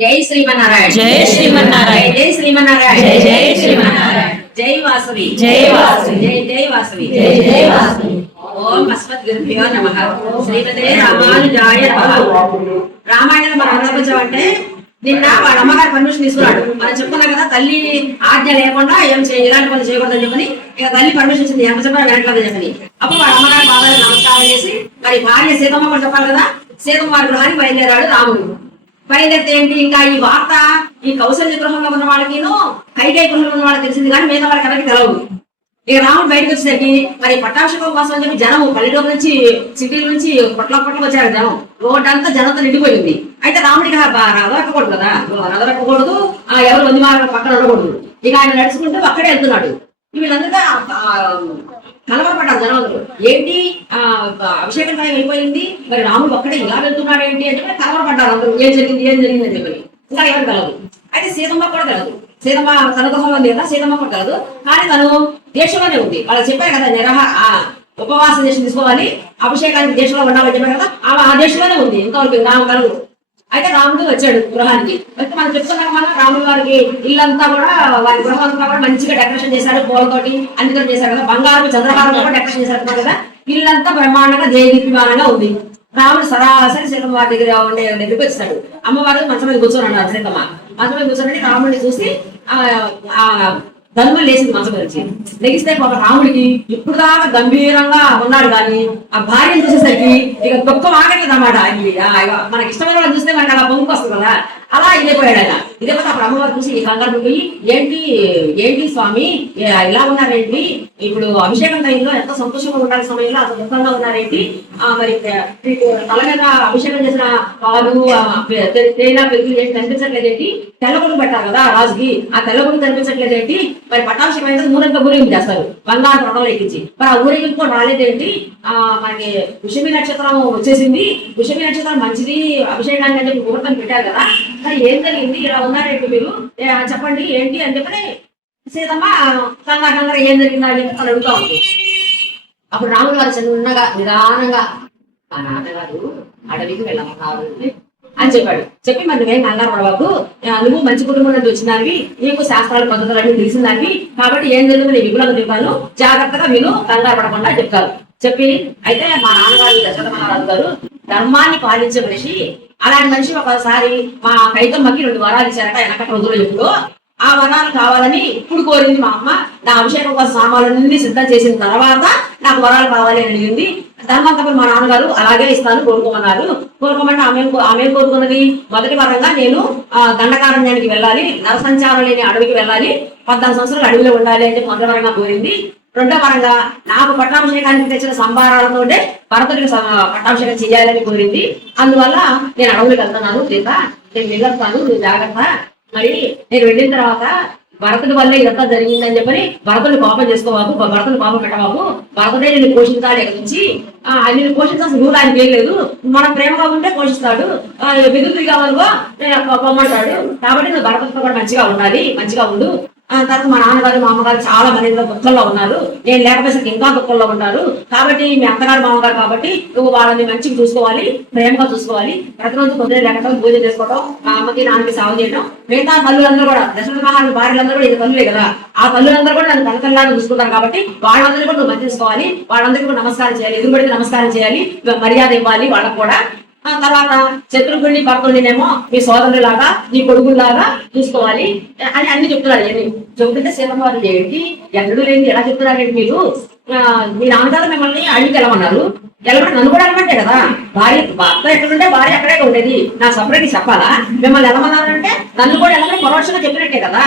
జై శ్రీమన్నారాయణ. జై శ్రీమన్నారాయణ. జై శ్రీమన్నారాయణ. జై జై శ్రీమన్నారాయణ. జై వాసవి. జై వాసవి. జై జై వాసవి. జై జై వాసవి. ఓం అస్మద్గురుభ్యో నమ. శ్రీమతే రామానుజాయ రామాయణం అంటే నిన్న వాళ్ళ అమ్మగారు పర్మిషన్ తీసుకున్నాడు. మనం చెప్తున్నాం కదా తల్లి ఆజ్ఞ లేకుండా ఏం చేయ ఇలాంటి పనులు చేయకూడదని చెప్పని. ఇక తల్లి పర్మిషన్ ఇచ్చింది ఎంత చెప్పాలి చెప్పని. అప్పుడు వాళ్ళ అమ్మగారు బాబాయ్ నమస్కారం చేసి మరి భార్య సీతమ్మ కూడా చెప్పాలి కదా సీతమ్మ వారి గృహానికి బయలుదేరాడు రాముడు. బయలుదేరితే ఏంటి ఇంకా ఈ వార్త ఈ కౌశల్య గృహంలో ఉన్న వాళ్ళకిను కైకై గృహంలో ఉన్న వాళ్ళకి తెలిసింది కానీ మిగతా వాళ్ళకి ఎవరికి తెలవదు. ఇక రాముడు బయటకు వచ్చేసరికి మరి పట్టాభిషేకం కోసం అని చెప్పి జనం పల్లెటూరు నుంచి సిటీ నుంచి పొట్ల పొట్ల వచ్చారు జనం. రోడ్డంతా జనంతో నిండిపోయింది. అయితే రాముడికి రదరక్కకూడదు కదా? రదరక్కకూడదు ఆ ఎవరు మంది మార్గం పక్కన ఉండకూడదు. ఇక ఆయన నడుచుకుంటూ అక్కడే వెళ్తున్నాడు. వీళ్ళందరూ కలవరపడ్డారు జనాలు. ఏంటి? ఆ అభిషేకం సాయం వెళ్ళిపోయింది మరి రాముడు ఒక్కడే ఇలా వెళ్తున్నాడు ఏంటి అంటే కలవరపడ్డారు అందరూ. ఏం జరిగింది? ఏం జరిగింది అని చెప్పి ఇంకా ఎవరు కలదు అయితే సీతమ్మ కూడా కలదు సీతమ్మ తన గృహంలో ఉంది కదా సీతమ్మ కూడా కలదు కానీ తను దేశంలోనే ఉంది. వాళ్ళు చెప్పారు కదా నిరహ ఆ ఉపవాస దేశం తీసుకోవాలి. అభిషేకానికి దేశంలో ఉండాలని చెప్పారు కదా ఆ దేశంలోనే ఉంది. ఇంతవరకు రాము కలదు అయితే రాముడు వచ్చాడు గృహానికి. అయితే మనం చెప్పుకున్నాం మనం రాముడు వారికి ఇల్లంతా కూడా వారి గృహం అంతా కూడా మంచిగా డెకరేషన్ చేశారు పూలతోటి అన్నితో చేశారు కదా. బంగారు చంద్రహారం కూడా డెకరేషన్ చేశారు కదా. ఇల్లంతా బ్రహ్మాండంగా దేవీభిమానంగా ఉంది. రాముడు సరాసరి సీతమ్మ వారి దగ్గర ఉండే దగ్గరికి వచ్చాడు. అమ్మవారు మంచం మీద కూర్చొని ఉన్నారు సీతమ్మ మంచం మీద రాముడిని చూసి ఆ ఆ ధనుమలు లేచింది మంచం మీద వచ్చి లెగిస్తే ఒక రాముడికి ఇప్పుడు దాకా గంభీరంగా ఉన్నాడు కానీ ఆ భార్యను చూసేసరికి ఇక దుఃఖం ఆగట్లేదు అన్నమాట ఆయనకి మనకి ఇష్టమైన వాళ్ళని చూస్తే మనకి అలా పొంగుకు వస్తుంది కదా. అలా ఇదైపోయాడు ఆయన ఇదే అప్పుడు అమ్మవారు చూసి ఈ కంగారు పోయి ఏంటి ఏంటి స్వామి? ఇలా ఉన్నారేంటి? ఇప్పుడు అభిషేకం టైంలో ఎంత సంతోషంగా ఉండాలి సమయంలో అంత దుఃఖంగా ఉన్నారేంటి? ఆ, మరి తల మీద అభిషేకం చేసిన పాలు ఆ, తేనె పెరుగు చేసి కనిపించట్లేదేంటి? తెల్లగొడుగు పెట్టారు కదా రాజుకి. ఆ తెల్లగొడుగు కనిపించట్లేదేంటి? మరి పట్టాభిషేకం అయితే ఊరంతా ఊరేగింపు చేస్తారు. బంగారు రంగంలో ఎక్కించి. మరి ఆ ఊరేగింపు కూడా రాలేదేంటి? ఆ మనకి పుష్యమి నక్షత్రం వచ్చేసింది. పుష్యమి నక్షత్రం మంచిది. అభిషేకానికి అంటే ముహూర్తం పెట్టారు కదా. ఏం జరిగింది? ఇలా ఉన్నారేంటి మీరు. చెప్పండి ఏంటి అని చెప్పని సీతమ్మ కంగారు కంగారు ఏం జరిగిందా అని చెప్పి అడుగుతా ఉంది. అప్పుడు రాములు వారు చిన్నగా నిదానంగా మా నాన్నగారు అడవికి వెళ్ళమన్నారు అని చెప్పాడు. చెప్పి మరి నువ్వేం కంగారు పడవద్దు నువ్వు మంచి కుటుంబం నుండి వచ్చినవి నీకు శాస్త్రాలు పద్ధతులు అన్ని తెలిసిందాన్ని కాబట్టి ఏం జరిగిందో నేను విపులంగా చెప్పాను. జాగ్రత్తగా మీరు కంగారు పడకుండా చెప్తారు. చెప్పి అయితే మా నాన్నగారు దశరథ మహారాజు గారు ధర్మాన్ని పాలించే మనిషి అలాంటి మనిషి ఒకసారి మా కైతమ్మకి రెండు వరాలు ఇచ్చారట వెనకటి రోజుల్లో ఎప్పుడో. ఆ వరాలు కావాలని ఇప్పుడు కోరింది మా అమ్మ. నా అభిషేకం కోసం సామాన్లన్నీ సిద్ధం చేసిన తర్వాత నాకు వరాలు కావాలి అని అడిగింది. ధర్మంతపై మా నాన్నగారు అలాగే ఇస్తాను కోరుకోమన్నారు. కోరుకోమంటే ఆమె ఆమె కోరుకున్నది మొదటి వరంగా నేను ఆ, దండకారణ్యానికి వెళ్ళాలి నరసంచారం లేని అడవికి వెళ్ళాలి పద్నాలుగు సంవత్సరాలు అడవిలో ఉండాలి అని మొదటి వరంగా కోరింది. రెండో పరంగా నాకు పట్టాభిషేకానికి తెచ్చిన సంభారాలతోటే భరతుడికి పట్టాభిషేకం చేయాలని కోరింది. అందువల్ల నేను అడవులకు వెళ్తున్నాను సీత నేను వెళ్ళొస్తాను నువ్వు జాగ్రత్త. మరి నేను వెళ్ళిన తర్వాత భరతుడి వల్లే ఇదంతా జరిగిందని చెప్పని భరతుని కోపం చేసుకోబాబు భరతుని కోపం పెట్టబాబు భరతుడే నేను పోషించాలి ఇక్కడ నుంచి. ఆ, పోషించాల్సిన రూల్ ఆయనకి లేదు. మనం ప్రేమగా ఉంటే పోషిస్తాడు. విద్యుత్ కావాలో నేను పొమ్మంటాడు కాబట్టి నువ్వు భరతుడితో కూడా మంచిగా ఉండాలి మంచిగా ఉండు. తర్వాత మా నాన్నగారు మా అమ్మగారు చాలా మంది దుఃఖంలో ఉన్నారు. నేను లేకపోతే ఇంకా దుఃఖంలో ఉన్నారు కాబట్టి మీ అత్తగారు మామగారు కాబట్టి నువ్వు వాళ్ళని మంచిగా చూసుకోవాలి ప్రేమగా చూసుకోవాలి. ప్రతిరోజు పొద్దున లేకపోతే పూజ చేసుకోవడం మా అమ్మకి నాన్నకి సాగు చేయడం మిగతా తల్లులందరూ కూడా దశరథ మహారాజు భార్యలందరూ కూడా ఇది తల్లులే కదా. ఆ తల్లులందరూ కూడా నన్ను కనకల్లాగా చూసుకుంటారు కాబట్టి వాళ్ళందరూ కూడా నువ్వు మంచి చూసుకోవాలి వాళ్ళందరికీ కూడా నమస్కారం చేయాలి. ఎదురుబడికి నమస్కారం చేయాలి. మర్యాద ఇవ్వాలి వాళ్ళకు కూడా. ఆ తర్వాత శత్రుఘ్ని భర్తుండినేమో మీ సోదరులాగా నీ కొడుకులాగా చూసుకోవాలి. అని అన్ని చెప్తున్నారు. ఇవన్నీ చెబుతుంటే సీతమ్మ ఏంటి ఎన్నడూ లేని ఎలా చెప్తున్నారండి మీరు మీ నాన్నగారు మిమ్మల్ని అడిగి వెళ్ళమన్నారు. వెళ్ళమంటే నన్ను కూడా వెళ్ళమంటే కదా? భార్య భర్త ఎక్కడుంటే భార్య అక్కడే ఉండేది. నా సపరేట్ చెప్పాలా? మిమ్మల్ని వెళ్ళమన్నారంటే నన్ను కూడా వెళ్ళమని పరోక్షంగా చెప్పినట్టే కదా?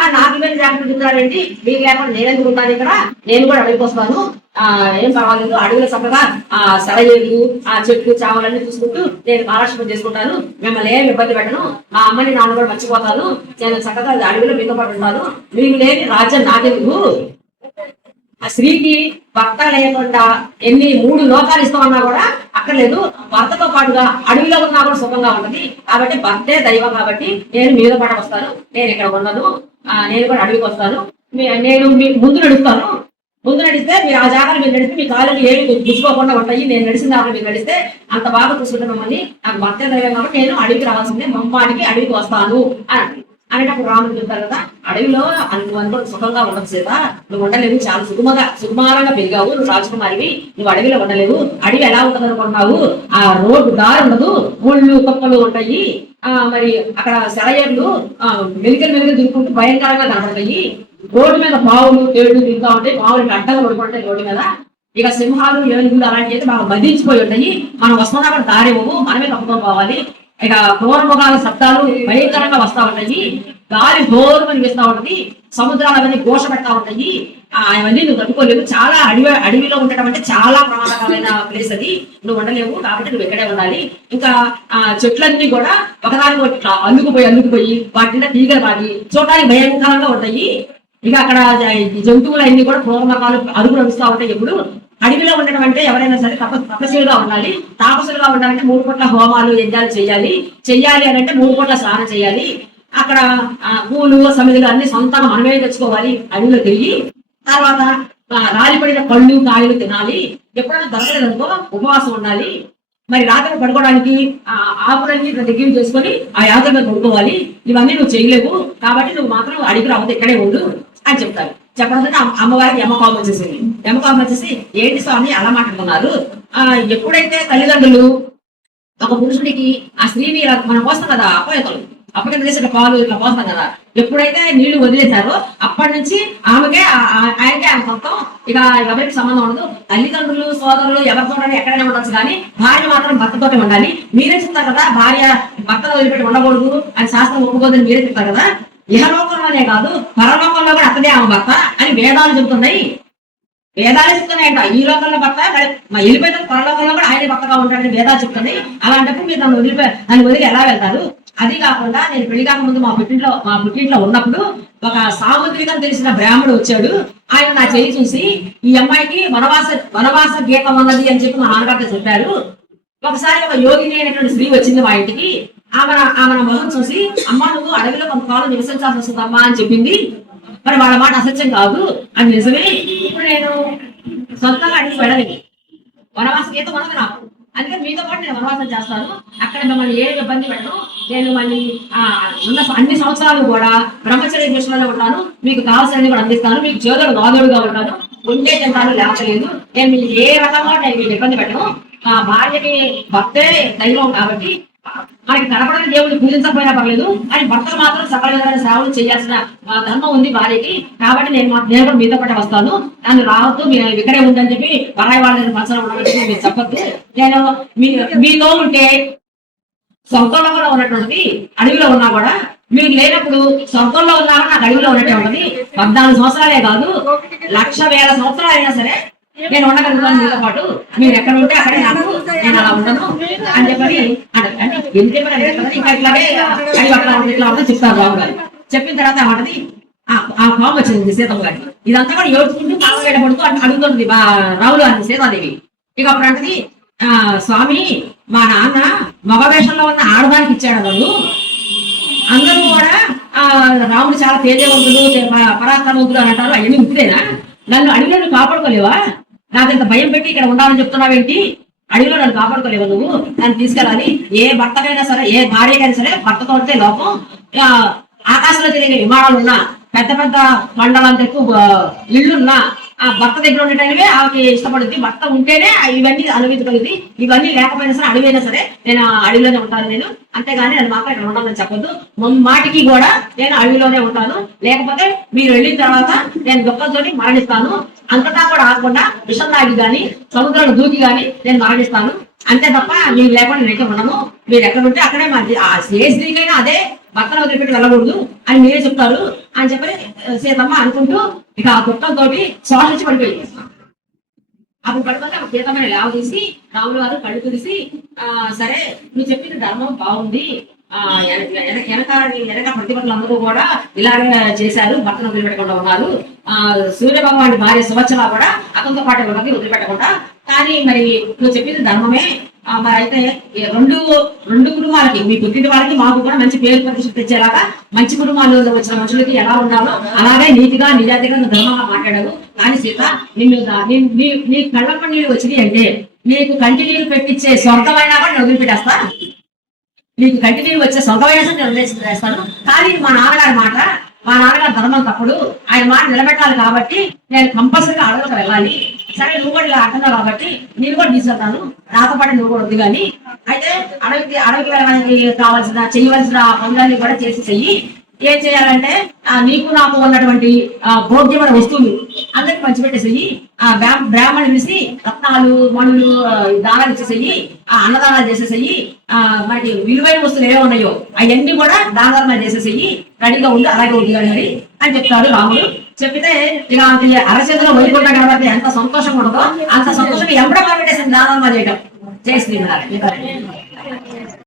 ఆ నాకు మీద జాగ్రత్త చెప్తున్నారేంటి మీకు లేకుండా నేను ఎందుకు ఉంటాను ఇక్కడ? నేను కూడా అడవికి వస్తాను ఆ ఏం పర్వాలేదు. అడవిలో చక్కగా ఆ సడలేదు ఆ చెట్లు చావలన్నీ చూసుకుంటూ నేను కాలక్షేపం చేసుకుంటాను. మిమ్మల్ని ఏం ఇబ్బంది పెట్టను. మా అమ్మని నాన్న కూడా మర్చిపోతాను. నేను చక్కగా అడవిలో మీతో పాటు ఉంటాను. మీకు లేని రాజ్యం నాకెందుకు? ఆ స్త్రీకి భర్త లేకుండా ఎన్ని మూడు లోకాలు ఇస్తామన్నా కూడా అక్కర్లేదు. భర్తతో పాటుగా అడవిలో ఉన్నా కూడా సుఖంగా ఉంటుంది. కాబట్టి భర్తే దైవం కాబట్టి నేను మీద పడ వస్తాను నేను ఇక్కడ ఉండను నేను కూడా అడవికి వస్తాను. నేను మీకు ముందు నడుస్తాను. ముందు నడిస్తే మీరు ఆ జాగాలు మీరు నడిస్తే మీ కాళ్ళు ఏమి గుచ్చుకోకుండా ఉంటాయి. నేను నడిచిన దాకా మీరు నడిస్తే అంత బాగా చూసుకుంటాం మమ్మల్ని. నాకు భర్త దైవం కాబట్టి నేను అడవికి రావాల్సిందే. మమ్మాడికి అడవికి వస్తాను అని అనేటప్పుడు రాముడు చెప్తారు కదా అడవిలో నువ్వు సుఖంగా ఉండదు సీత. నువ్వు ఉండలేవు చాలా సుకుమగా సుకుమారంగా పెరిగావు. నువ్వు రాజకుమారివి. నువ్వు అడవిలో ఉండలేవు. అడవి ఎలా ఉంటుంది అనుకుంటున్నావు ఆ రోడ్డు దారి ఉండదు. ముళ్ళు కుప్పలు ఉంటాయి. ఆ మరి అక్కడ సెలయేర్లు ఆ మెలికలు మెలికలు దిగుకుంటూ భయంకరంగా కనబడతాయి రోడ్డు మీద బావులు తేళ్ళు తింటా ఉంటాయి. పావులకి అడ్డగా పడుకుంటాయి రోడ్డు మీద. ఇక సింహాలు ఏనుగులు అలాంటివి అయితే బాగా మదించిపోయి ఉంటాయి. మనం వస్తున్నా కూడా మనమే తప్పుకొని పోవాలి ఇక క్రూరముఖాల శబ్దాలు భయంకరంగా వస్తా ఉంటాయి. గాలి ఘోరమని వేస్తా ఉంటుంది. సముద్రాలు అవన్నీ ఘోష పెడతా ఉంటాయి. అవన్నీ నువ్వు తట్టుకోలేవు. చాలా అడవి అడవిలో ఉండటం అంటే చాలా ప్రమాదకరమైన ప్లేస్ అది. నువ్వు ఉండలేవు కాబట్టి నువ్వు ఇక్కడే ఉండాలి. ఇంకా ఆ చెట్లన్నీ కూడా ఒకదానికి ఒకటి ఇట్లా అల్లుకుపోయి అల్లుకుపోయి వాటిని తీగలు పాడి చూడడానికి భయంకరంగా ఉంటాయి. ఇక అక్కడ జంతువులు అన్ని కూడా క్రూరమకాలు అదుపులు అడుస్తూ ఉంటాయి ఎప్పుడు. అడవిలో ఉండడం అంటే ఎవరైనా సరే తప తపస్సులుగా ఉండాలి. తాపసులుగా ఉండాలంటే మూడు పూట్ల హోమాలు యజ్ఞాలు చేయాలి. చెయ్యాలి అని అంటే మూడు పూట్ల స్నానం చేయాలి. అక్కడ పూలు సమిధులు అన్ని సొంతంగా మనమే తెచ్చుకోవాలి. అడవిలో తిరిగి తర్వాత రాలిపడిన పళ్ళు కాయలు తినాలి. ఎప్పుడైనా దొరకలేదనుకో ఉపవాసం ఉండాలి. మరి రాత్రి పడుకోవడానికి ఆ ఆకులన్నీ దగ్గర చేసుకొని ఆ యాత్ర మీద పడుకోవాలి ఇవన్నీ నువ్వు చేయలేవు. కాబట్టి నువ్వు మాత్రం అడిగి రావద్దు ఇక్కడే ఉండు అని చెప్తారు. చెప్పడంతో అమ్మ- అమ్మవారికి యమకోపం వచ్చేసింది. యమకోపం వచ్చేసి ఏంటి స్వామి? అలా మాట్లాడుతున్నారు. ఆ ఎప్పుడైతే తల్లిదండ్రులు ఒక పురుషుడికి ఆ స్త్రీని ఇలా మనం పోస్తాం కదా అపయతలు అప్పటికి తెలిసిన పాలు ఇట్లా పోస్తాం కదా. ఎప్పుడైతే నీళ్ళు వదిలేశారో అప్పటి నుంచి ఆమెకే ఆ- ఆయనకే ఆమె సొంతం ఇక ఎవరికి సంబంధం ఉండదు. తల్లిదండ్రులు సోదరులు ఎవరితో ఎక్కడైనా ఉండొచ్చు కానీ భార్య మాత్రం భర్తతోటే ఉండాలి. మీరే చెప్తారు కదా భార్య భర్తను వదిలిపెట్టి ఉండకూడదు అని శాస్త్రం ఒప్పుకోదని మీరే చెప్తారు కదా. ఇహలోకంలోనే కాదు పరలోకంలో కూడా అతనే ఆమె భర్త అని వేదాలు చెబుతున్నాయి. వేదాలు చెప్తున్నాయంట ఈ లోకంలో భర్త మా వెళ్ళిపోయిన పరలోకంలో కూడా ఆయన భర్తగా ఉంటాడని వేదాలు చెప్తున్నాయి అలాంటప్పుడు మీరు నన్ను వదిలిపోయి నన్ను వదిలి ఎలా వెళ్తారు? అది కాకుండా నేను పెళ్ళి కాకముందు మా పుట్టింట్లో మా పుట్టింట్లో ఉన్నప్పుడు ఒక సాముద్రికం తెలిసిన బ్రాహ్మడు వచ్చాడు. ఆయన నా చేయి చూసి ఈ అమ్మాయికి వనవాస వనవాస గీతం ఉన్నది అని చెప్పి మా నాన్నగారితో చెప్పారు. ఒకసారి ఒక యోగిని అయినటువంటి స్త్రీ వచ్చింది మా ఇంటికి. ఆమె ఆమె నా మొహం చూసి అమ్మ నువ్వు అడవిలో కొంతకాలం నివసించాల్సి వస్తుందమ్మా అని చెప్పింది. మరి వాళ్ళ మాట అసత్యం కాదు. అది నిజమే. ఇప్పుడు నేను సొంతంగా అడిగి వెళ్ళలేదు. వనవాస గీత మనకు నాకు. అందుకని మీతో పాటు నేను వనవాసం చేస్తాను. అక్కడ మిమ్మల్ని ఏ ఇబ్బంది పెట్టను. నేను మళ్ళీ ఆ, ఉన్న అన్ని సంవత్సరాలు కూడా బ్రహ్మచర్య విషయంలో ఉంటాను. మీకు కావాల్సినవి కూడా అందిస్తాను. మీకు చేదోడు వాదోడుగా ఉంటాను. ఉండే తింటాను లేకపోలేదు నేను మీకు ఏ రకంగా నేను మీకు ఇబ్బంది పెట్టను. ఆ భార్యకి భర్తే దైవం కాబట్టి మనకి కనపడని దేవుడు పూజించకపోయినా పర్లేదు ఆయన భర్తలు మాత్రం సకల సేవలు చేయాల్సిన ధర్మం ఉంది భార్యకి కాబట్టి నేను మా- నేను మీతో పాటు వస్తాను. నన్ను రావద్దు మీరు ఇక్కడే ఉందని చెప్పి పరాయి వాళ్ళని పంచడం ఉండవచ్చు మీరు చెప్పద్దు. నేను మీ మీతో ఉంటే స్వర్గంలో కూడా ఉన్నటువంటి అడవిలో ఉన్నా కూడా మీరు లేనప్పుడు స్వర్గంలో ఉన్నారా నాకు అడవిలో ఉన్నట్టే ఉంటుంది. పద్నాలుగు సంవత్సరాలే కాదు లక్ష వేల సంవత్సరాలు అయినా సరే నేను ఉండగలుగుతాను మీతో పాటు. మీరు ఎక్కడ ఉంటే అక్కడే నాకు నేను అలా ఉండను అని చెప్పని అంటే ఎందుకు చెప్పారు ఇంకా ఇట్లాగే అడవి అట్లా ఉంది ఇట్లా ఉందని చెప్తారు రావు గారు. చెప్పిన తర్వాత ఏమంటది ఆ పాము వచ్చింది సీతమ్మ గారికి. ఇదంతా కూడా ఏడ్చుకుంటూ కాళ్ళ పడుతూ అటు అడుగుతుంది బా రావులు అని సీతాదేవి. ఇక అప్పుడు అంటది ఆ స్వామి మా నాన్న మగ వేషంలో ఉన్న ఆడదానికి ఇచ్చాడు వాళ్ళు అందరూ కూడా ఆ రాముడు చాలా తేజవంతుడు తే- పరాక్రమవంతుడు అని అంటారు. అవన్నీ ఉత్తిదేనా నన్ను అడిగినట్టు కాపాడుకోలేవా? నాకు ఇంత భయం పెట్టి ఇక్కడ ఉండాలని చెప్తున్నావేంటి అడవిలో నన్ను కాపాడుకోలేవు నువ్వు. నన్ను తీసుకెళ్ళాలి. ఏ భర్తకైనా సరే ఏ భార్యకైనా సరే భర్తతో ఉంటే లోపం. ఆకాశంలో తిరిగే విమానాలు ఉన్నా పెద్ద పెద్ద మండలం ఎక్కువ ఇళ్ళున్నా ఆ భర్త దగ్గర ఉండటానికి ఆమెకి ఇష్టపడుద్ది. భర్త ఉంటేనే ఇవన్నీ అనుభవించగలుగుతుంది ఇవన్నీ లేకపోయినా సరే అడివైనా సరే నేను అడవిలోనే ఉంటాను నేను. అంతేగాని నేను మాత్రం ఇక్కడ ఉండాలని చెప్పొద్దు. మాటికి కూడా నేను అడవిలోనే ఉంటాను. లేకపోతే మీరు వెళ్ళిన తర్వాత నేను దుఃఖంతో మరణిస్తాను. అంతటా కూడా ఆగకుండా విషం తాగి గాని సముద్రంలో దూకి గాని నేను మరణిస్తాను. అంతే తప్ప మీరు లేకుండా నేను ఎక్కడ ఉండను. మీరు ఎక్కడ ఉంటే అక్కడే మా ఏ స్త్రీకైనా అదే భర్తను వదిలిపెట్టి వెళ్ళకూడదు అని మీరే చెప్తారు అని చెప్పి సీతమ్మ అనుకుంటూ ఇక ఆ గుట్టం తోటి శోషించి పడిపోయింది. అప్పుడు పడిపోతే అప్పుడు సీతమ్మని లేవ తీసి రాములు వారు కళ్ళు తుడిసి ఆ సరే నువ్వు చెప్పిన ధర్మం బాగుంది. ఆ వెనక వెనక వెనక అందరూ కూడా ఇలాగే చేశారు భర్తను వదిలిపెట్టకుండా ఉన్నారు. ఆ సూర్యభగవాన్ భార్య సువచ్చల కూడా అతనితో పాటు ఉన్నది వదిలిపెట్టకుండా. కానీ మరి నువ్వు చెప్పింది ధర్మమే అయితే రెండు రెండు కుటుంబాలకి మీ పుట్టిన వాళ్ళకి మాకు కూడా మంచి పేరు ప్రతిష్ట తెచ్చేలాగా మంచి కుటుంబాల్లో వచ్చిన మనుషులకి ఎలా ఉండాలో అలాగే నీతిగా నిజాతిగా ధర్మంగా మాట్లాడావు కానీ సీత నిన్ను నీ నీ- నీ కళ్ళ నీళ్ళు వచ్చింది అంటే నీకు కంటి నీళ్ళు పెట్టించే స్వర్గమైనా కూడా నేను వదిలిపెట్టేస్తా. నీకు కంటి నీళ్ళు వచ్చే స్వర్గమైనా సరే నేను వదిలేస్తాను. కానీ మా నాన్నగారి మాట. మా నాన్నగారి ధర్మం తప్పుడు. ఆయన మాట నిలబెట్టాలి కాబట్టి నేను కంపల్సరీగా అడగలకు వెళ్ళాలి. సరే నువ్వు కూడా ఇలా అంటున్నావు కాబట్టి నేను కూడా తీసుకెళ్తాను నాతో పాటు నువ్వు కూడా వద్దు కానీ. అయితే అడవికి అడవికి వెళ్ళడానికి కావాల్సిన చేయవలసిన పనులన్నీ కూడా చేసి చెయ్యి. ఏం చేయాలంటే ఆ, నీకు నాకు ఉన్నటువంటి భోగ్యమైన వస్తువులు అందరికి పంచిపెట్టేసేయి. ఆ బ్రా- బ్రాహ్మణులు పిలిచి రత్నాలు మణులు దానాలు ఇచ్చేసేయి. ఆ అన్నదానాలు చేసేసేయి. ఆ మనకి విలువైన వస్తువులు ఏవో ఉన్నాయో అవన్నీ కూడా దాన చేసేసేయి. రెడీగా ఉండి అలాగే ఉంది కానీ అని చెప్తాడు రాముడు. చెప్పితే ఇక ఆమెకి అరచేతిలో వదిలికుంటా కాబట్టి ఎంత సంతోషం ఉండదో అంత సంతోషం ఎవడో పెట్టేసింది దాన చేయటం జై శ్రీనారాయణ.